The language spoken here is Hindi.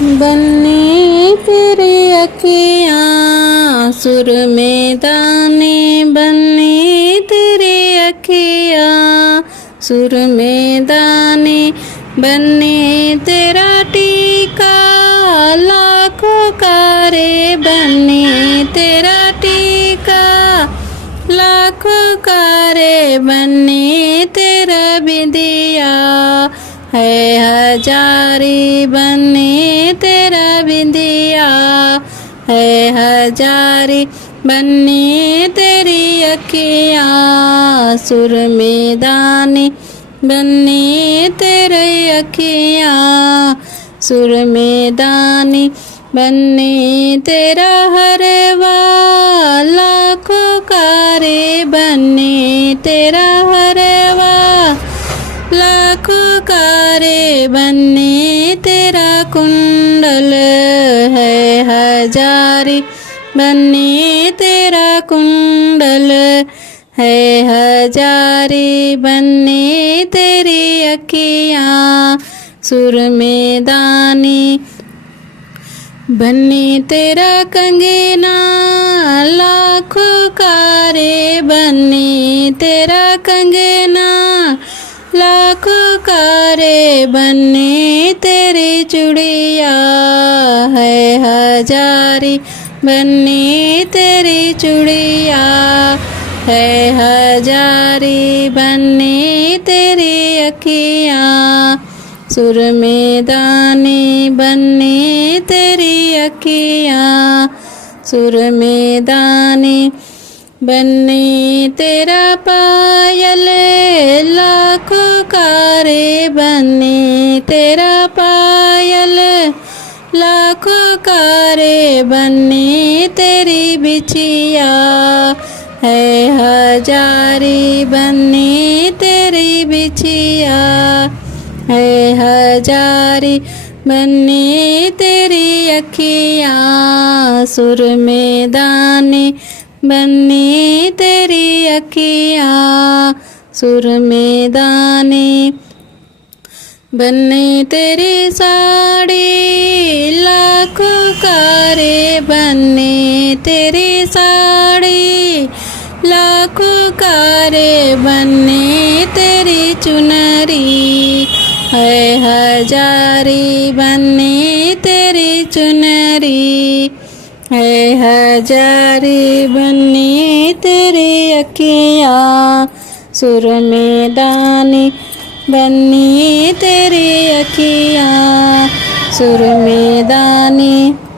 बन्नी तेरी अखियाँ सुर में दाने, बन्नी तेरी अखियाँ सुर में दाने, बन्नी तेरा टीका लाखों कारे, बन्नी तेरा टीका लाखों कारे, बन्नी तेरा बिंदिया है हजारी, बन्नी तेरा बिंदिया है हजारी, बन्नी तेरी अखियाँ सुर में दाने, बन्नी तेरी अखियाँ सुर में दाने, बन्नी तेरा हरवा लाखों कारे, बन्नी तेरा हरवा लाखों कारे, बन्नी तेरा कुंडल है हजारी, बन्नी तेरा कुंडल है हजारी, बन्नी तेरी अखियाँ सुर में दाने, बन्नी तेरा कंगना लाखों कारे, बन्नी तेरा कंगना लाखों कारे, बन्नी तेरी चूड़िया है हजारी, बन्नी तेरी चूड़िया है हजारी, बन्नी तेरी अखियाँ सुर में दाने, बन्नी तेरी अखियाँ सुर में दाने, बन्नी तेरा पायल लाखों कारे, बन्नी तेरा पायल लाखों कारे, बन्नी तेरी बिछिया है हजारी, बन्नी तेरी बिछिया है हजारी, बन्नी तेरी अखियाँ सुर में दाने, बन्नी तेरी अखियाँ सुर में दाने, बन्नी तेरी साड़ी लाखों कारे, बन्नी तेरी साड़ी लाखों कारे, बन्नी तेरी चुनरी है हजारी, बन्नी तेरी चुनरी है हजारी, बन्नी तेरी अखियाँ सुर में दाने, बन्नी तेरी अखियाँ सुर में दाने।